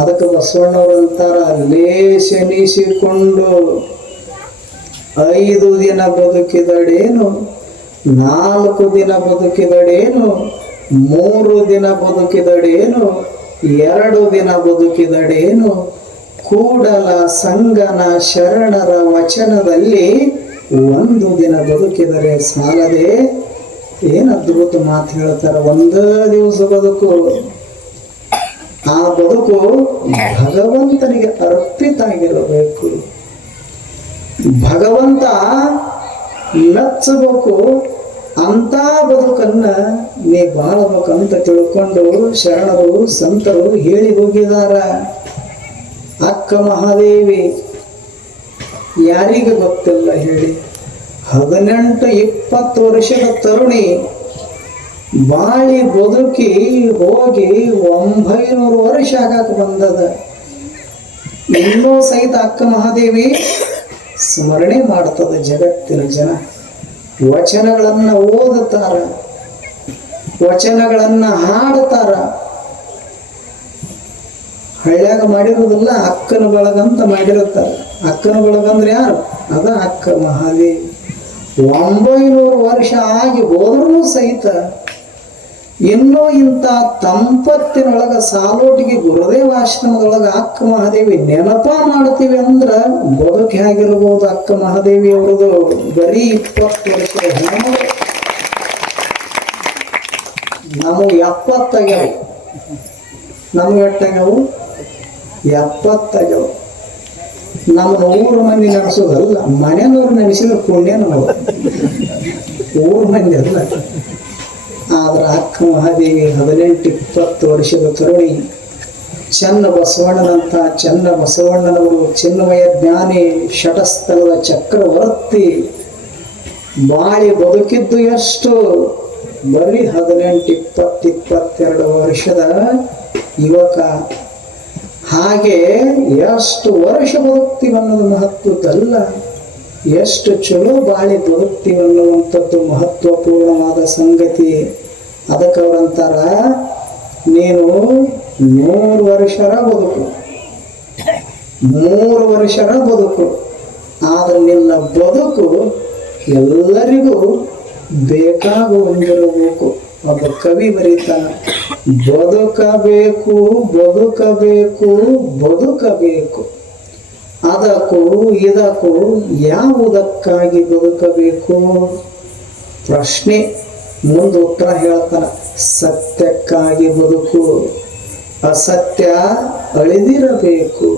ಅದಕ್ಕೆ ಬಸವಣ್ಣವ್ರು ಅಂತಾರ ಲೇಸೆನಿಸಿಕೊಂಡು ಐದು ದಿನ ಬದುಕಿದಡೇನು ನಾಲ್ಕು ದಿನ ಬದುಕಿದಡೇನು ಮೂರು ದಿನ ಬದುಕಿದಡೇನು ಎರಡು ದಿನ ಬದುಕಿದಡೇನು ಕೂಡಲ ಸಂಗನ ಶರಣರ ವಚನದಲ್ಲಿ ಒಂದು ದಿನ ಬದುಕಿದರೆ ಸಾಲದೆ? ಏನು ಮಾತು ಹೇಳ್ತಾರೆ. ಒಂದೇ ದಿವಸ ಬದುಕು. ಆ ಬದುಕು ಭಗವಂತನಿಗೆ ಅರ್ಪಿತ ಆಗಿರಬೇಕು ಭಗವಂತ ಮೆಚ್ಚಬೇಕು. ಅಂತ ಬದುಕನ್ನ ನೀ ಬಾಳಬೇಕಂತ ತಿಳ್ಕೊಂಡು ಶರಣರು, ಸಂತರು ಹೇಳಿ ಹೋಗಿದಾರ ಅಕ್ಕ ಮಹಾದೇವಿ, ಯಾರಿಗೆ ಗೊತ್ತಿಲ್ಲ ಹೇಳಿ. ಹದಿನೆಂಟು ಇಪ್ಪತ್ತು ವರ್ಷದ ತರುಣಿ ಬಾಳಿ ಬದುಕಿ ಹೋಗಿ ಒಂಬೈನೂರು ವರ್ಷ ಆಗಾಕ ಬಂದದ. ಇನ್ನೂ ಸಹಿತ ಅಕ್ಕ ಮಹಾದೇವಿ ಸ್ಮರಣೆ ಮಾಡ್ತದ ಜಗತ್ತಿನ ಜನ. ವಚನಗಳನ್ನ ಓದುತ್ತಾರ, ವಚನಗಳನ್ನ ಹಾಡುತ್ತಾರ. ಹಳ್ಳ್ಯಾಗ ಮಾಡಿರೋದಿಲ್ಲ ಅಕ್ಕನ ಬಳಗಂತ ಮಾಡಿರುತ್ತಾರೆ. ಅಕ್ಕನ ಬಳಗಂದ್ರೆ ಯಾರು? ಅದ ಅಕ್ಕ ಮಹಾದೇವಿ. ಒಂಬೈನೂರು ವರ್ಷ ಆಗಿ ಹೋದ್ರೂ ಸಹಿತ ಇನ್ನೂ ಇಂಥ ತಂಪತ್ತಿನೊಳಗ ಸಾಲೋಟಿಗೆ ಗುರುದೇವ ಆಶ್ರಮದೊಳಗ ಅಕ್ಕ ಮಹಾದೇವಿ ನೆನಪ ಮಾಡ್ತೀವಿ ಅಂದ್ರ ಬದುಕಿ ಆಗಿರ್ಬೋದು ಅಕ್ಕ ಮಹಾದೇವಿ ಅವರದು ಬರೀ ಇಪ್ಪತ್ತು ವರ್ಷ ನಮಗೆ ಎಪ್ಪತ್ತಾಗ್ಯಾವ ನಮ್ಗೆ ಎಟ್ಟಾಗ್ಯಾವು ಎಪ್ಪತ್ತಾಗ್ಯಾವ ನಮ್ಮ ಊರು ಮಂದಿ ನಡೆಸೋದಲ್ಲ ಮನೆಯವ್ರು ನೆನೆಸಿದ್ರೆ ಪುಣ್ಯ ನಾವು ಊರು ಮಂದಿ ಅಲ್ಲ. ಆದ್ರೆ ಅಕ್ಕ ಮಹಾದೇವಿ ಹದಿನೆಂಟು, ಇಪ್ಪತ್ತು ವರ್ಷದ ತರುಣಿ. ಚೆನ್ನ ಬಸವಣ್ಣನಂತ ಚೆನ್ನ ಬಸವಣ್ಣನವರು ಚಿನ್ನಮಯ ಜ್ಞಾನಿ ಚಕ್ರ ಚಕ್ರವರ್ತಿ. ಬಾಳಿ ಬದುಕಿದ್ದು ಎಷ್ಟು? ಬರೀ ಹದಿನೆಂಟು, ಇಪ್ಪತ್ತು, ಇಪ್ಪತ್ತೆರಡು ವರ್ಷದ ಯುವಕ. ಹಾಗೆ ಎಷ್ಟು ವರ್ಷ ಬದುಕ್ತಿವನ್ನೋದು ಮಹತ್ವದಲ್ಲ ಎಷ್ಟು ಚಲೋ ಬಾಳಿ ಬದುಕ್ತಿವನ್ನುವಂಥದ್ದು ಮಹತ್ವಪೂರ್ಣವಾದ ಸಂಗತಿ. ಅದಕ್ಕೆ ಅವ್ರಂತಾರ ನೀನು ನೂರು ವರ್ಷರ ಬದುಕು. ಮೂರು ವರ್ಷರ ಬದುಕು. ಆದ್ರೆ ನಿನ್ನ ಬದುಕು ಎಲ್ಲರಿಗೂ ಬೇಕಾಗುವಂಗಿರಬೇಕು ಒಬ್ಬ ಕವಿ ಬರೀತಾನ, ಬದುಕಬೇಕು ಬದುಕಬೇಕು ಬದುಕಬೇಕು. ಅದಕ್ಕೂ ಇದಕ್ಕೂ ಯಾವುದಕ್ಕಾಗಿ ಬದುಕಬೇಕು? ಪ್ರಶ್ನೆ. ಮುಂದೆ ಉತ್ತರ ಹೇಳ್ತಾನ, ಸತ್ಯಕ್ಕಾಗಿ ಬದುಕು, ಅಸತ್ಯ ಅಳಿದಿರಬೇಕು.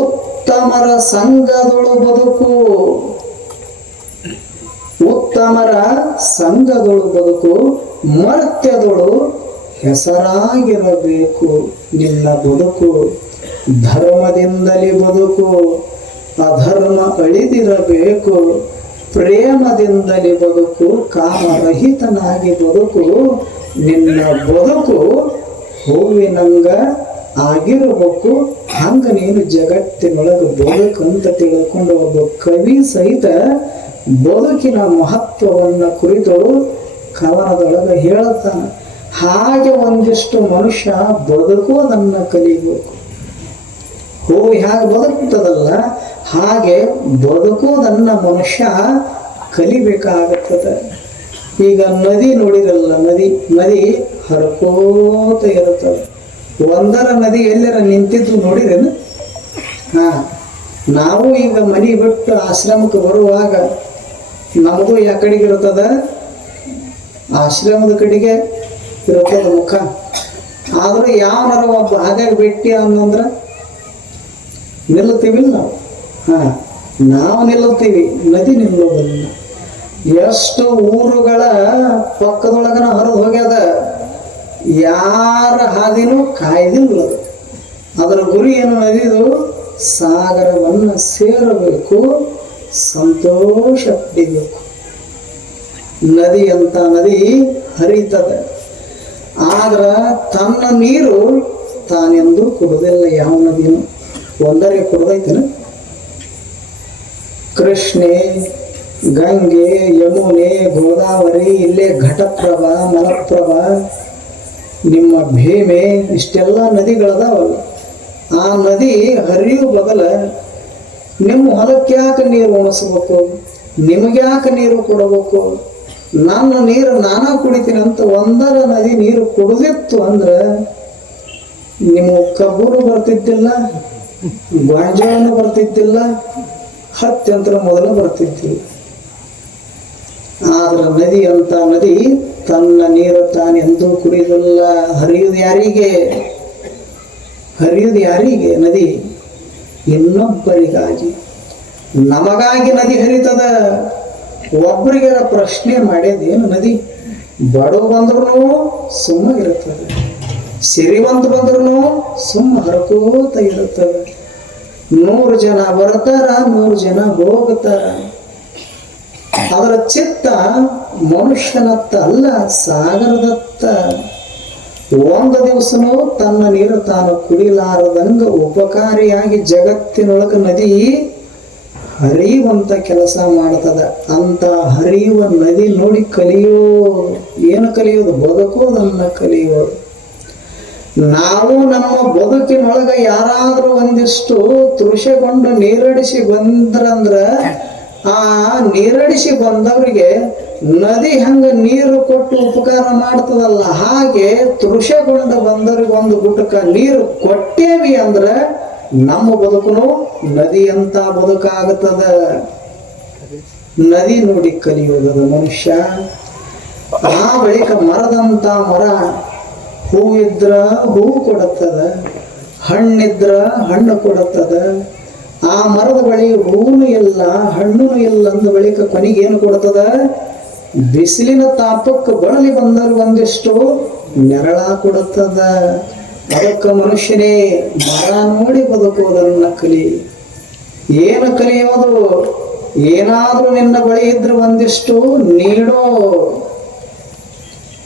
ಉತ್ತಮರ ಸಂಘದೊಳು ಬದುಕು, ಉತ್ತಮರ ಸಂಘದೊಳು ಬದುಕು, ಮರ್ತ್ಯದೊಳು ಹೆಸರಾಗಿರಬೇಕು. ನಿನ್ನ ಬದುಕು ಧರ್ಮದಿಂದಲೇ ಬದುಕು, ಅಧರ್ಮ ಅಳಿದಿರಬೇಕು. ಪ್ರೇಮದಿಂದಲೇ ಬದುಕು ಕಾಮರಹಿತನಾಗಿ ಬದುಕು, ನಿನ್ನ ಬದುಕು ಹೂವಿನಂಗ ಆಗಿರಬೇಕು ಹಂಗ ನೀನು ಜಗತ್ತಿನೊಳಗೆ ಅಂತ ತಿಳ್ಕೊಂಡು ಒಬ್ಬ ಕವಿ ಸಹಿತ ಬದುಕಿನ ಮಹತ್ವವನ್ನ ಕುರಿತು ಕವನದೊಳಗೆ ಹೇಳುತ್ತಾನೆ ಹಾಗೆ ಒಂದಿಷ್ಟು ಮನುಷ್ಯ ಬದುಕೋದನ್ನ ಕಲಿಬೇಕು. ಹೂವು ಹೇಗೆ ಬದುಕ್ತದಲ್ಲ ಹಾಗೆ ಬದುಕೋದನ್ನ ಮನುಷ್ಯ ಕಲಿಬೇಕಾಗುತ್ತದೆ. ಈಗ ನದಿ ನೋಡಿರಲ್ಲ ನದಿ ನದಿ ಹರ್ಕೋತ ಇರುತ್ತದೆ. ಒಂದರ ನದಿ ಎಲ್ಲರ ನಿಂತಿದ್ದು ನೋಡಿರೇನು? ಹಾ, ನಾವು ಈಗ ಮನೆ ಬಿಟ್ಟು ಆಶ್ರಮಕ್ಕೆ ಬರುವಾಗ ನಮಗೂ ಯಾ ಕಡೆಗೆ ಇರ್ತದ ಆಶ್ರಮದ ಕಡೆಗೆ ಇರುತ್ತದ ಮುಖ. ಆದರೂ ಯಾವನಾರ ಒಬ್ಬ ಹಾಗೆ ಭೇಟಿ ಅನ್ನಂದ್ರ ನಿಲ್ಲುತ್ತೀವಿಲ್ಲ. ನಾವು ನಾವು ನಿಲ್ಲುತ್ತೀವಿ, ನದಿ ನಿಲ್ಲೋದಿಲ್ಲ ಎಷ್ಟು ಊರುಗಳ ಪಕ್ಕದೊಳಗನ ಹರಿದು ಹೋಗ್ಯದ. ಯಾರ ಹಾದಿನೂ ಕಾಯ್ದಿಲ್ಲ. ಅದು. ಅದರ ಗುರಿ ಏನು ನದಿದು? ಸಾಗರವನ್ನು ಸೇರಬೇಕು, ಸಂತೋಷ ಪಡಿಬೇಕು. ನದಿ ಅಂತ ನದಿ ಹರಿತದೆ. ಆದ್ರ ತನ್ನ ನೀರು ತಾನೆಂದು ಕೊಡೋದಿಲ್ಲ ಯಾವ ನದಿನೂ. ಒಂದರಿಗೆ ಕುಡ್ದೈತೇನ? ಕೃಷ್ಣೆ, ಗಂಗೆ, ಯಮುನೆ, ಗೋದಾವರಿ, ಇಲ್ಲೇ ಘಟಪ್ರಭ, ಮಲಪ್ರಭ, ನಿಮ್ಮ ಭೀಮೆ, ಇಷ್ಟೆಲ್ಲ ನದಿಗಳದಾವಲ್ಲ. ಆ ನದಿ ಹರಿಯು ಬದಲ ನಿಮ್ಮ ಹೊಲಕ್ಕೆ ಯಾಕೆ ನೀರು ಉಣಿಸ್ಬೇಕು ನಿಮಗೆ ಯಾಕೆ ನೀರು ಕೊಡಬೇಕು? ನನ್ನ ನೀರು ನಾನಾ ಕುಡಿತೀನಿ ಅಂತ ಒಂದರ ನದಿ ನೀರು ಕುಡಿದಿತ್ತು ಅಂದ್ರೆ ನಿಮ್ಮ ಕಬ್ಬುನು ಬರ್ತಿದ್ದಿಲ್ಲ, ಗಾಂಜಾನು ಬರ್ತಿದ್ದಿಲ್ಲ ಹತ್ಯಂತರ ಮೊದಲು ಬರ್ತಿದ್ವಿ ಆದ್ರೆ ನದಿ ಅಂತ ನದಿ ತನ್ನ ನೀರು ತಾನೆಂದೂ ಕುಡಿದಲ್ಲ. ಹರಿಯುವುದು ಯಾರಿಗೆ? ಹರಿಯುವುದು ಯಾರಿಗೆ? ನದಿ. ಇನ್ನೊಬ್ಬರಿಗಾಗಿ. ನಮಗಾಗಿ ನದಿ ಹರಿತದ. ಒಬ್ಬರಿಗೆ ಪ್ರಶ್ನೆ ಮಾಡ್ಯದೇನು ನದಿ? ಬಡವ ಬಂದ್ರು ಸುಮ್ಮ ಇರುತ್ತದೆ. ಸಿರಿವಂತ ಬಂದ್ರೂ ಸುಮ್ಮ ಹರಕೋತ ಇರುತ್ತದೆ. ನೂರು ಜನ ಬರ್ತಾರ, ನೂರು ಜನ ಹೋಗ್ತಾರ. ಅದರ ಚಿತ್ತ ಮನುಷ್ಯನತ್ತ ಅಲ್ಲ, ಸಾಗರದತ್ತ. ಒಂದು ದಿವಸನೂ ತನ್ನ ನೀರು ತಾನು ಕುಡಿಲಾರದಂಗ ಉಪಕಾರಿಯಾಗಿ ಜಗತ್ತಿನೊಳಗ ನದಿ ಹರಿಯುವಂತ ಕೆಲಸ ಮಾಡ್ತದ. ಅಂತ ಹರಿಯುವ ನದಿ ನೋಡಿ ಕಲಿಯೋ, ಏನು ಕಲಿಯೋದು? ಬದುಕೋದನ್ನ ಕಲಿಯೋದು. ನಾವು ನಮ್ಮ ಬದುಕಿನೊಳಗ ಯಾರಾದ್ರೂ ಒಂದಿಷ್ಟು ತೃಷೆಗೊಂಡು ನೀರಡಿಸಿ ಬಂದ್ರಂದ್ರ, ಆ ನೀರಡಿಸಿ ಬಂದವರಿಗೆ ನದಿ ಹಂಗ ನೀರು ಕೊಟ್ಟು ಉಪಕಾರ ಮಾಡ್ತದಲ್ಲ, ಹಾಗೆ ತೃಷೆಗೊಂಡು ಬಂದವ್ರಿಗೆ ಒಂದು ಗುಟಕ ನೀರು ಕೊಟ್ಟೇವಿ ಅಂದ್ರ ನಮ್ಮ ಬದುಕುನು ನದಿಯಂತ ಬದುಕಾಗುತ್ತದ ನದಿ ನೋಡಿ ಕಲಿಯೋದದ ಮನುಷ್ಯ. ಆ ಬಳಿಕ ಮರದಂತ ಮರ ಹೂವಿದ್ರ ಹೂವು ಕೊಡತ್ತದ, ಹಣ್ಣಿದ್ರ ಹಣ್ಣು ಕೊಡುತ್ತದ. ಆ ಮರದ ಬಳಿ ಹೂನು ಇಲ್ಲ ಹಣ್ಣು ಇಲ್ಲ ಅಂದ ಬಳಿಕ ಕೊನೆಗೆ ಏನು ಕೊಡ್ತದ ಬಿಸಿಲಿನ ತಾಪಕ್ಕೆ ಬಳಲಿ ಬಂದರು ಒಂದಿಷ್ಟು ನೆರಳ ಕೊಡುತ್ತದ. ಅದಕ್ಕೆ ಮನುಷ್ಯನೇ ಮರ ನೋಡಿ ಬದುಕುವುದನ್ನ ಕಲಿ ಏನು ಕಲಿಯೋದು ಏನಾದರೂ ನಿನ್ನ ಬಳಿ ಇದ್ರೆ ಒಂದಿಷ್ಟು ನೀಡೋ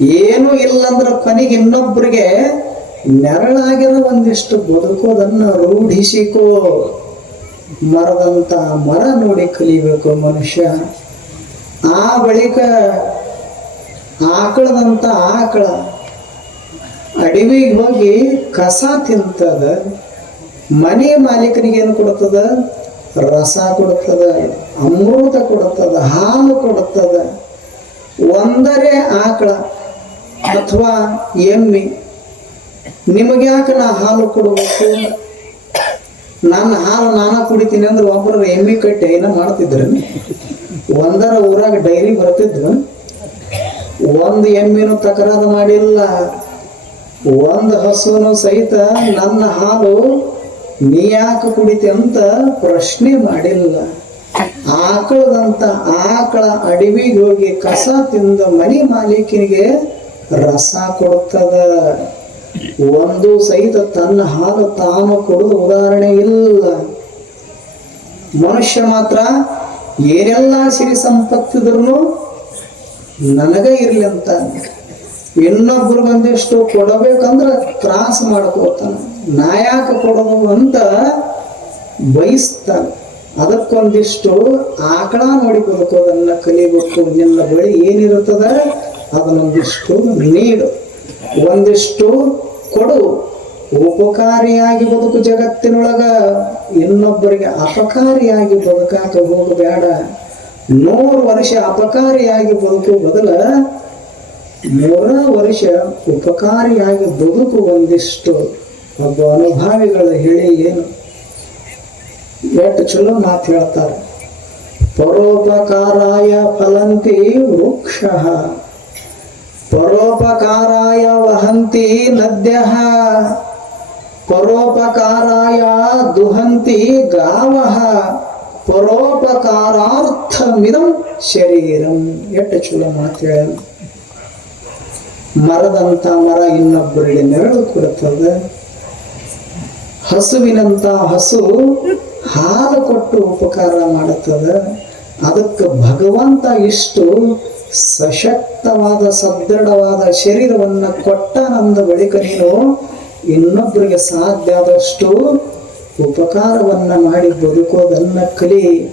ಏನು ಇಲ್ಲಂದ್ರೆ ಕೊನೆಗೆ ಇನ್ನೊಬ್ಬರಿಗೆ ನೆರಳಾಗಿರ ಒಂದಿಷ್ಟು ಬದುಕೋದನ್ನ ರೂಢಿಸಿಕೋ. ಮರದಂತ ಮರ ನೋಡಿ ಕಲಿಬೇಕು ಮನುಷ್ಯ. ಆ ಬಳಿಕ ಆಕಳದಂತ ಆಕಳ. ಅಡವಿಗೆ ಹೋಗಿ ಕಸ ತಿಂತದ. ಮನೆ ಮಾಲೀಕನಿಗೆ ಏನು ಕೊಡುತ್ತದ ರಸ ಕೊಡುತ್ತದ ಅಮೃತ ಕೊಡುತ್ತದ ಹಾಲು ಕೊಡುತ್ತದ ಒಂದರೆ ಆಕಳ. ಅಥವಾ ಎಮ್ಮೆ? ನಿಮಗೆ ಯಾಕೆ ನಾ ಹಾಲು ಕೊಡಬೇಕು? ನನ್ನ ಹಾಲು ನಾನ ಕುಡಿತೀನಿ ಅಂದ್ರೆ ಒಬ್ಬರ ಎಮ್ಮೆ ಕಟ್ಟಿ ಏನ ಮಾಡ್ತಿದ್ರು. ಒಂದರ ಊರಾಗ ಡೈರಿ ಬರ್ತಿದ್ರು. ಒಂದು ಎಮ್ಮಿನೂ ತಕರಾರು ಮಾಡಿಲ್ಲ. ಒಂದು ಹಸುನು ಸಹಿತ ನನ್ನ ಹಾಲು ನೀ ಯಾಕೆ ಕುಡಿತಿ ಅಂತ ಪ್ರಶ್ನೆ ಮಾಡಿಲ್ಲ. ಆಕಳದಂತ ಆಕಳ ಅಡವಿಗೆ ಹೋಗಿ ಕಸ ತಿಂದ ಮನೆ ಮಾಲೀಕನಿಗೆ ರಸ ಕೊಡ್ತದ. ಒಂದು ಸಹಿತ ತನ್ನ ಹಾಲು ತಾನು ಕೊಡುವ ಉದಾಹರಣೆ ಇಲ್ಲ. ಮನುಷ್ಯ ಮಾತ್ರ ಏನೆಲ್ಲ ಸಿರಿ ಸಂಪತ್ತಿದ್ರು ನನಗ ಇರ್ಲಿ ಅಂತ. ಇನ್ನೊಬ್ರು ಬಂದಿಷ್ಟು ಕೊಡಬೇಕಂದ್ರ ತ್ರಾಸ ಮಾಡ್ಕೋತಾನ ನಾ ಯಾಕೆ ಕೊಡೋದು ಅಂತ ಬಯಸ್ತಾನ. ಅದಕ್ಕೊಂದಿಷ್ಟು ಆಕಳ ನೋಡಿ ಬದುಕೋದನ್ನ ಕಲಿಬೇಕು ನಿನ್ನ ಬಳಿ ಏನಿರುತ್ತದ? ಅದನ್ನೊಂದಿಷ್ಟು ನೀಡು, ಒಂದಿಷ್ಟು ಕೊಡು. ಉಪಕಾರಿಯಾಗಿ ಬದುಕು ಜಗತ್ತಿನೊಳಗ ಇನ್ನೊಬ್ಬರಿಗೆ ಅಪಕಾರಿಯಾಗಿ ಬದುಕಾಕ ಹೋಗಬೇಡ ನೂರು ವರ್ಷ ಅಪಕಾರಿಯಾಗಿ ಬದುಕು ಬದಲ ನೂರ ವರ್ಷ ಉಪಕಾರಿಯಾಗಿ ಬದುಕು ಒಂದಿಷ್ಟು. ಒಬ್ಬ ಅನುಭಾವಿಗಳು ಹೇಳಿ ಏನು? ಎಷ್ಟು ಚಲೋ ಮಾತು ಹೇಳ್ತಾರೆ. ಪರೋಪಕಾರಾಯ ಫಲಂತಿ ವೃಕ್ಷ. ಪರೋಪಕಾರಾಯ ವಹಂತಿ ನದ್ಯ ಪರೋಪಕಾರಾಯ ದುಹಂತಿ ಗಾವ ಪರೋಪಕಾರಾರ್ಥಮಿರಂ ಶರೀರಂ. ಎಷ್ಟು ಚಲೋ ಮಾತು ಮರದಂತ ಮರ ಇನ್ನೊಬ್ಬರಿಗೆ ನೆರಳು ಕೊಡುತ್ತದೆ. ಹಸುವಿನಂತ ಹಸು ಹಾಲು ಕೊಟ್ಟು ಉಪಕಾರ ಮಾಡುತ್ತದೆ. ಅದಕ್ಕೆ ಭಗವಂತ ಇಷ್ಟು ಸಶಕ್ತವಾದ, ಸದೃಢವಾದ ಶರೀರವನ್ನ ಕೊಟ್ಟ ನಂದ ಬಳಿಕ ನೀನು ಇನ್ನೊಬ್ಬರಿಗೆ ಸಾಧ್ಯ ಆದಷ್ಟು ಉಪಕಾರವನ್ನ ಮಾಡಿ ಬದುಕೋದನ್ನ ಕಲಿ.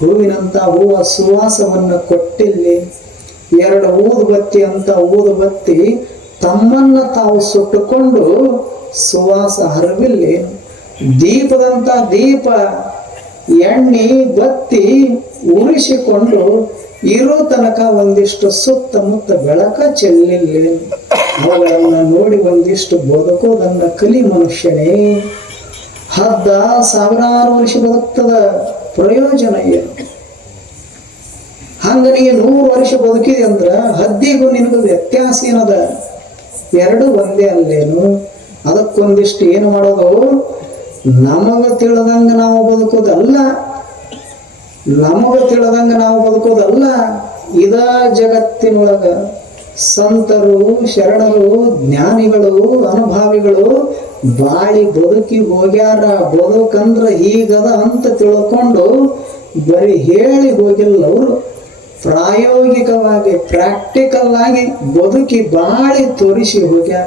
ಹೂವಿನಂತ ಹೂವ ಸುವಾಸವನ್ನ ಕೊಟ್ಟಿಲ್ಲಿ. ಎರಡು ಊದು ಬತ್ತಿ ಅಂತ ಊದು ಬತ್ತಿ ತಮ್ಮನ್ನ ತಾವು ಸುಟ್ಟುಕೊಂಡು ಸುವಾಸ ಹರವಿಲ್ಲಿ ದೀಪದಂತ ದೀಪ ಎಣ್ಣೆ ಬತ್ತಿ ಉರಿಸಿಕೊಂಡು ಇರೋ ತನಕ ಒಂದಿಷ್ಟು ಸುತ್ತಮುತ್ತ ಬೆಳಕ ಚೆಲ್ಲಿಲ್ಲ. ಅವುಗಳನ್ನ ನೋಡಿ ಒಂದಿಷ್ಟು ಬದುಕೋದನ್ನ ಕಲಿ ಮನುಷ್ಯನೇ. ಹದ್ದ ಸಾವಿರಾರು ವರ್ಷ ಬದುಕ್ತದ ಪ್ರಯೋಜನ ಏನು? ಹಂಗ ನೀ ನೂರು ವರ್ಷ ಬದುಕಿದೆ ಅಂದ್ರ ಹದ್ದಿಗೂ ನಿನಗೂ ವ್ಯತ್ಯಾಸ ಏನದ? ಎರಡು ಒಂದೇ ಅಲ್ಲೇನು? ಅದಕ್ಕೊಂದಿಷ್ಟು ಏನು ಮಾಡೋದು? ನಮಗ ತಿಳಿದಂಗ ನಾವು ಬದುಕೋದಲ್ಲ. ನಮಗ ತಿಳದಂಗ ನಾವು ಬದುಕೋದಲ್ಲ, ಇದ ಜಗತ್ತಿನೊಳಗ ಸಂತರು, ಶರಣರು, ಜ್ಞಾನಿಗಳು, ಅನುಭಾವಿಗಳು ಬಾಳಿ ಬದುಕಿ ಹೋಗ್ಯಾರ, ಬದುಕಂದ್ರ ಈಗದ ಅಂತ ತಿಳ್ಕೊಂಡು ಬರೀ ಹೇಳಿ ಹೋಗಿಲ್ಲ ಅವರು ಪ್ರಾಯೋಗಿಕವಾಗಿ ಪ್ರಾಕ್ಟಿಕಲ್ ಆಗಿ ಬದುಕಿ ಬಾಳಿ ತೋರಿಸಿ ಹೋಗ್ಯಾರ.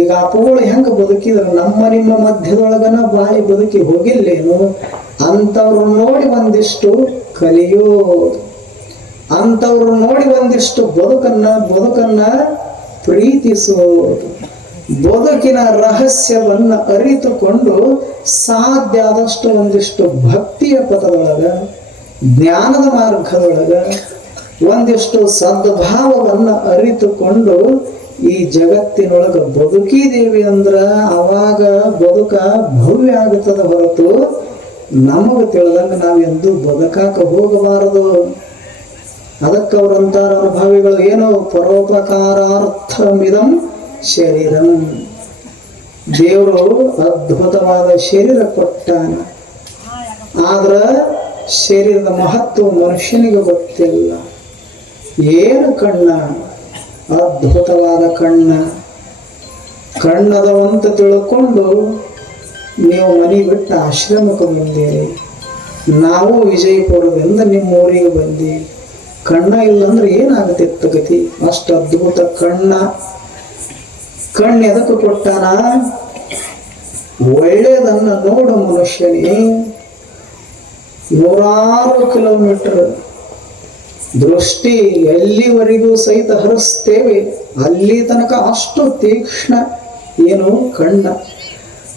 ಈಗ ಅಪ್ಪಗಳು ಹೆಂಗ ಬದುಕಿದ್ರು? ನಮ್ಮ ನಿಮ್ಮ ಮಧ್ಯದೊಳಗನ ಬಾಳಿ ಬದುಕಿ ಹೋಗಿಲ್ಲೇನು? ಅಂಥವ್ರು ನೋಡಿ ಒಂದಿಷ್ಟು ಕಲಿಯೋದು. ಅಂಥವ್ರು ನೋಡಿ ಒಂದಿಷ್ಟು ಬದುಕನ್ನ ಬದುಕನ್ನ ಪ್ರೀತಿಸೋ ಬದುಕಿನ ರಹಸ್ಯವನ್ನ ಅರಿತುಕೊಂಡು ಸಾಧ್ಯ ಆದಷ್ಟು ಒಂದಿಷ್ಟು ಭಕ್ತಿಯ ಪದದೊಳಗ ಜ್ಞಾನದ ಮಾರ್ಗದೊಳಗ, ಒಂದಿಷ್ಟು ಸದ್ಭಾವವನ್ನ ಅರಿತುಕೊಂಡು ಈ ಜಗತ್ತಿನೊಳಗ ಬದುಕಿದೇವಿ ಅಂದ್ರ ಅವಾಗ ಬದುಕ ಭವ್ಯ ಆಗುತ್ತದೆ ಹೊರತು ನಮಗ ನಾವು ನಾವೆಂದೂ ಬದುಕಾಕ ಹೋಗಬಾರದು. ಅದಕ್ಕೆ ಅವರಂತಾರ ಅನುಭವಿಗಳು ಏನು? ಪರೋಪಕಾರಾರ್ಥಮಿದಂ ಶರೀರಂ. ದೇವರು ಅದ್ಭುತವಾದ ಶರೀರ ಕೊಟ್ಟಾನ. ಆದ್ರ ಶರೀರದ ಮಹತ್ವ ಮನುಷ್ಯನಿಗೆ ಗೊತ್ತಿಲ್ಲ. ಏನು ಕಣ್ಣ? ಅದ್ಭುತವಾದ ಕಣ್ಣ. ಕಣ್ಣದವಂತ ತಿಳ್ಕೊಂಡು ನೀವು ಮನೆ ಬಿಟ್ಟು ಆಶ್ರಮಕ್ಕೆ ಬಂದಿರಿ ನಾವು ವಿಜಯಪುರದಿಂದ ನಿಮ್ಮ ಊರಿಗೆ ಬಂದಿ. ಕಣ್ಣ ಇಲ್ಲಂದ್ರೆ ಏನಾಗುತ್ತಿತ್ತು ಗತಿ? ಅಷ್ಟು ಅದ್ಭುತ ಕಣ್ಣ. ಕಣ್ಣು ಎದಕ್ಕೆ ಕೊಟ್ಟಾನ? ಒಳ್ಳೆಯದನ್ನ ನೋಡು ಮನುಷ್ಯನೇ. ನೂರಾರು ಕಿಲೋಮೀಟರ್ ದೃಷ್ಟಿ ಎಲ್ಲಿವರೆಗೂ ಸಹಿತ ಹರಿಸ್ತೇವೆ. ಅಲ್ಲಿ ತನಕ ಅಷ್ಟು ತೀಕ್ಷ್ಣ ಏನು ಕಣ್ಣ.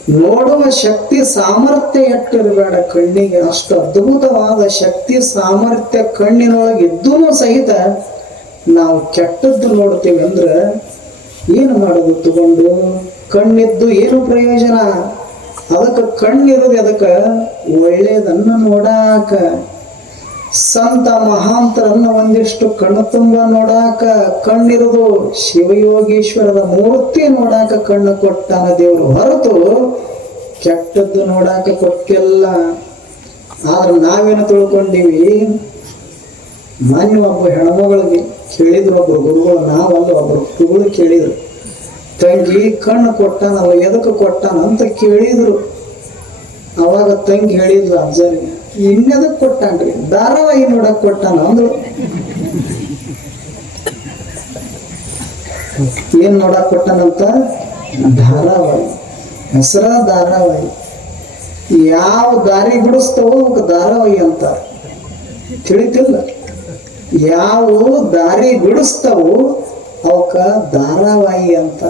ನೋಡುವ ಶಕ್ತಿ ಸಾಮರ್ಥ್ಯ ಎಟ್ಟಿರಬೇಡ ಕಣ್ಣಿಗೆ. ಅಷ್ಟು ಅದ್ಭುತವಾದ ಶಕ್ತಿ ಸಾಮರ್ಥ್ಯ ಕಣ್ಣಿನೊಳಗೆ ಇದ್ದೂ ಸಹಿತ ನಾವು ಕೆಟ್ಟದ್ದು ನೋಡ್ತೀವಿ ಅಂದ್ರೆ ಏನು ಮಾಡೋದು ತಗೊಂಡು? ಕಣ್ಣಿದ್ದು ಏನು ಪ್ರಯೋಜನ? ಅದಕ್ಕೆ ಕಣ್ಣಿರೋದು ಅದಕ್ಕೆ ಒಳ್ಳೆಯದನ್ನ ನೋಡಾಕ. ಸಂತ ಮಹಾಂತರನ್ನ ಒಂದಿಷ್ಟು ಕಣ್ಣು ತುಂಬ ನೋಡಾಕ. ಕಣ್ಣಿರೋದು ಶಿವಯೋಗೀಶ್ವರದ ಮೂರ್ತಿ ನೋಡಾಕ ಕಣ್ಣು ಕೊಟ್ಟಾನ ದೇವರು ಹೊರತು ಕೆಟ್ಟದ್ದು ನೋಡಾಕ ಕೊಟ್ಟಿಲ್ಲ ಆದ್ರೆ ನಾವೇನು ತಿಳ್ಕೊಂಡೀವಿ? ಮನೆ ಒಬ್ಬ ಹೆಣ್ಮಗಳಿಗೆ ಕೇಳಿದ್ರು ಒಬ್ಬರು ಗುರುಗಳು, ನಾವಲ್ಲ ಒಬ್ಬರು ಗುರುಗಳು ಕೇಳಿದ್ರು. ತಂಗಿ ಕಣ್ಣು ಕೊಟ್ಟಾನಲ್ಲ ಎದಕ್ಕೆ ಕೊಟ್ಟಾನ ಅಂತ ಕೇಳಿದ್ರು. ಅವಾಗ ತಂಗಿ ಹೇಳಿದ್ಲು ಅಜ್ಜನಿಗೆ ಇನ್ನೆದಕ್ಕೆ ಕೊಟ್ಟಾನ್ರಿ? ಧಾರಾವಾಹಿ ನೋಡಕ್ ಕೊಟ್ಟಾನ? ಅಂದ್ರು ಏನ್ ನೋಡಕ್ ಕೊಟ್ಟಾನಂತ? ಧಾರಾವಾಹಿ. ಹೆಸರ ಧಾರಾವಾಹಿ ಯಾವ ದಾರಿ ಬಿಡಿಸ್ತವೋ ಅವಕ್ಕೆ ಧಾರಾವಾಹಿ ಅಂತ. ತಿಳಿತಿಲ್ಲ. ಯಾವ ದಾರಿ ಬಿಡಿಸ್ತಾವೋ ಅವಕ್ಕ ಧಾರಾವಾಹಿ ಅಂತ.